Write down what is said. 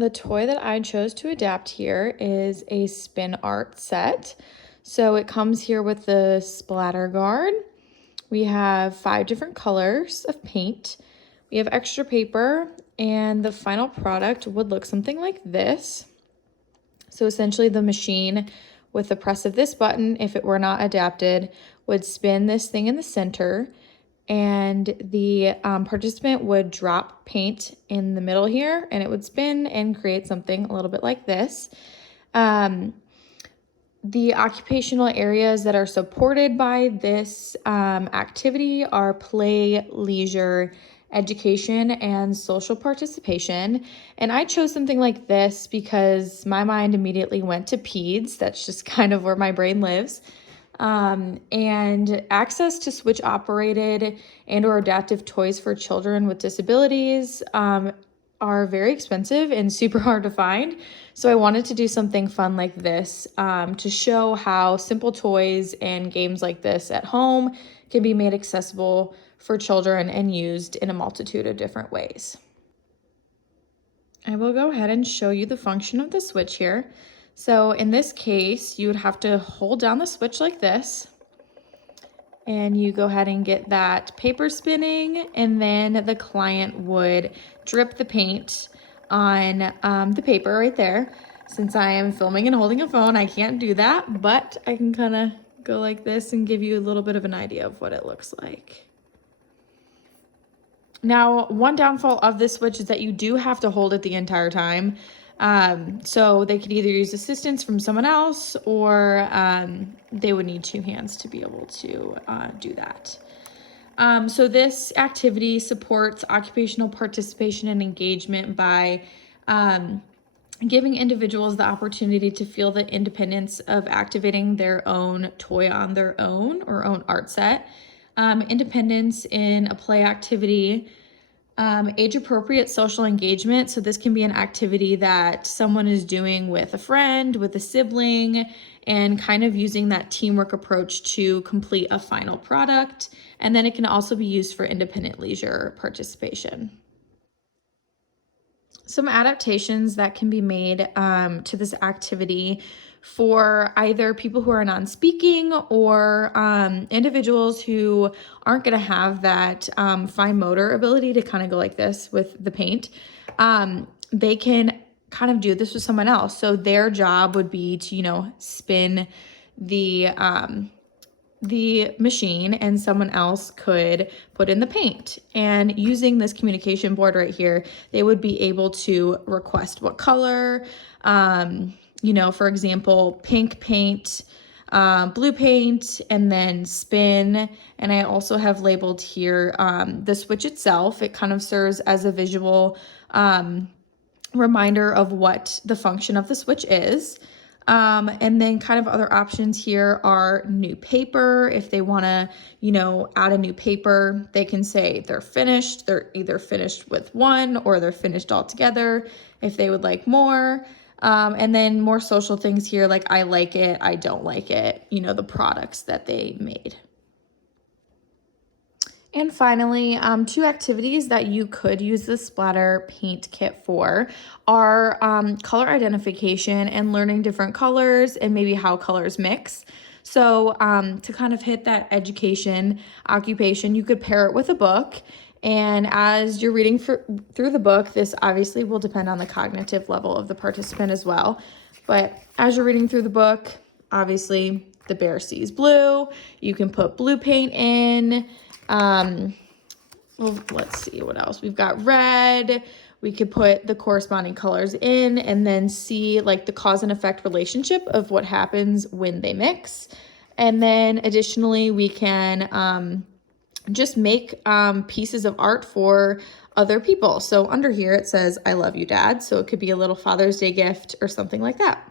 The toy that I chose to adapt here is a spin art set. So it comes here with the splatter guard. We have 5 different colors of paint. We have extra paper, and the final product would look something like this. So essentially the machine, with the press of this button, if it were not adapted, would spin this thing in the center, and the participant would drop paint in the middle here, and it would spin and create something a little bit like this. The occupational areas that are supported by this activity are play, leisure, education, and social participation. And I chose something like this because my mind immediately went to peds. That's just kind of where my brain lives. And access to switch operated and or adaptive toys for children with disabilities are very expensive and super hard to find. So I wanted to do something fun like this to show how simple toys and games like this at home can be made accessible for children and used in a multitude of different ways. I will go ahead and show you the function of the switch here. So in this case, you would have to hold down the switch like this, and you go ahead and get that paper spinning, and then the client would drip the paint on the paper right there. Since I am filming and holding a phone, I can't do that, but I can kind of go like this and give you a little bit of an idea of what it looks like. Now, one downfall of this switch is that you do have to hold it the entire time. So they could either use assistance from someone else, or they would need 2 hands to be able to do that. So this activity supports occupational participation and engagement by giving individuals the opportunity to feel the independence of activating their own toy on their own or own art set, independence in a play activity, age-appropriate social engagement. So this can be an activity that someone is doing with a friend, with a sibling, and kind of using that teamwork approach to complete a final product. And then it can also be used for independent leisure participation. Some adaptations that can be made to this activity for either people who are non-speaking or individuals who aren't going to have that fine motor ability to kind of go like this with the paint. They can kind of do this with someone else. So their job would be to, spin the machine, and someone else could put in the paint. And using this communication board right here, they would be able to request what color, for example, pink paint, blue paint, and then spin. And I also have labeled here the switch itself. It kind of serves as a visual reminder of what the function of the switch is. And then kind of other options here are new paper. If they want to, add a new paper, they can say they're finished. They're either finished with one or they're finished altogether if they would like more. And then more social things here, like I like it, I don't like it, the products that they made. And finally, 2 activities that you could use the splatter paint kit for are color identification and learning different colors and maybe how colors mix. So to kind of hit that education occupation, you could pair it with a book. And as you're reading through the book, this obviously will depend on the cognitive level of the participant as well. But as you're reading through the book, obviously the bear sees blue. You can put blue paint in. Well, let's see what else. We've got red. We could put the corresponding colors in and then see like the cause and effect relationship of what happens when they mix. And then additionally, we can just make pieces of art for other people. So under here it says, "I love you, Dad." So it could be a little Father's Day gift or something like that.